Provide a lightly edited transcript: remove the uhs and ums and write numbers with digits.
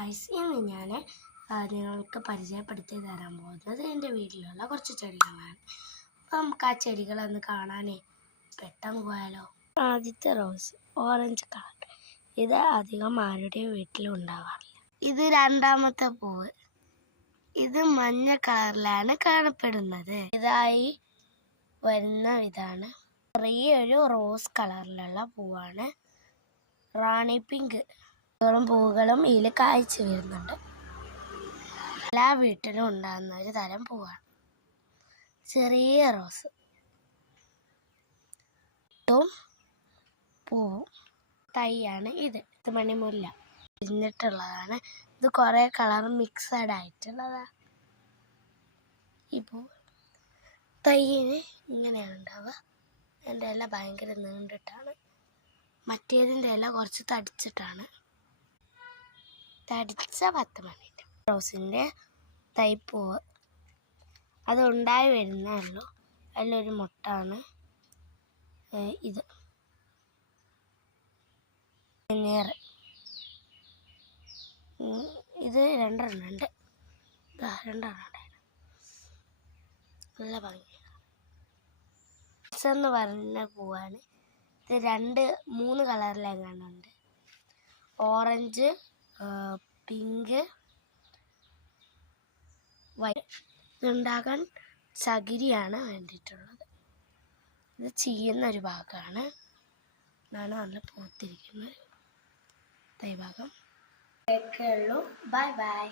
Guys, ഇന്ന് ഞാൻ നിങ്ങൾക്ക് പരിചയപ്പെടുത്തി തരാൻ പോകുന്നത് എൻ്റെ വീട്ടിലുള്ള കുറച്ച് ചെടികളാണ്. അപ്പം നമുക്ക് ആ ചെടികളൊന്ന് കാണാനേ പെട്ടെന്ന് പോയാലോ. ആദ്യത്തെ റോസ് ഓറഞ്ച് കളർ, ഇത് അധികം ആരുടെയും വീട്ടിലും ഉണ്ടാവാറില്ല. ഇത് രണ്ടാമത്തെ പൂവ്, ഇത് മഞ്ഞ കളറിലാണ് കാണപ്പെടുന്നത്. ഇതായി വരുന്ന ഇതാണ് ചെറിയൊരു റോസ് കളറിലുള്ള പൂവാണ്, റാണി പിങ്ക്. പൂവുകളും ഇതിൽ കായ്ച്ചു വരുന്നുണ്ട്. എല്ലാ വീട്ടിലും ഉണ്ടാകുന്ന ഒരു തരം പൂവാണ് ചെറിയ റോസ്. പൂവും തൈയാണ് ഇത്. മണിമുല്ല പിരിഞ്ഞിട്ടുള്ളതാണ്. ഇത് കുറേ കളർ മിക്സഡ് ആയിട്ടുള്ളതാണ്. ഈ പൂ തൈയിന് ഇങ്ങനെയാണ് ഉണ്ടാവുക. എൻ്റെ ഇല ഭയങ്കര നീണ്ടിട്ടാണ്, മറ്റേതിൻ്റെ ഇല കുറച്ച് തടിച്ചിട്ടാണ്. തടിച്ച 10 മണിൻ്റെ റോസിൻ്റെ തൈപ്പൂവ് അത് ഉണ്ടായി വരുന്നേ ഉള്ളൂ. അതിലൊരു മുട്ടാണ് ഇത്. ഇത് രണ്ടെണ്ണം ഉണ്ട്. നല്ല ഭംഗിയാണ്. എന്ന് പറഞ്ഞ പൂവാണ് ഇത്. 3 കളറിലെങ്ങാനുണ്ട്. Orange, pink, white. ഇതുണ്ടാകാൻ ചകിരിയാണ് വേണ്ടിയിട്ടുള്ളത്. ഇത് ചെയ്യുന്നൊരു ഭാഗമാണ്. ഇതാണ് നല്ല പൂത്തിരിക്കുന്നത് തൈഭാഗം. ഇതൊക്കെ ഉള്ളൂ. Bye by.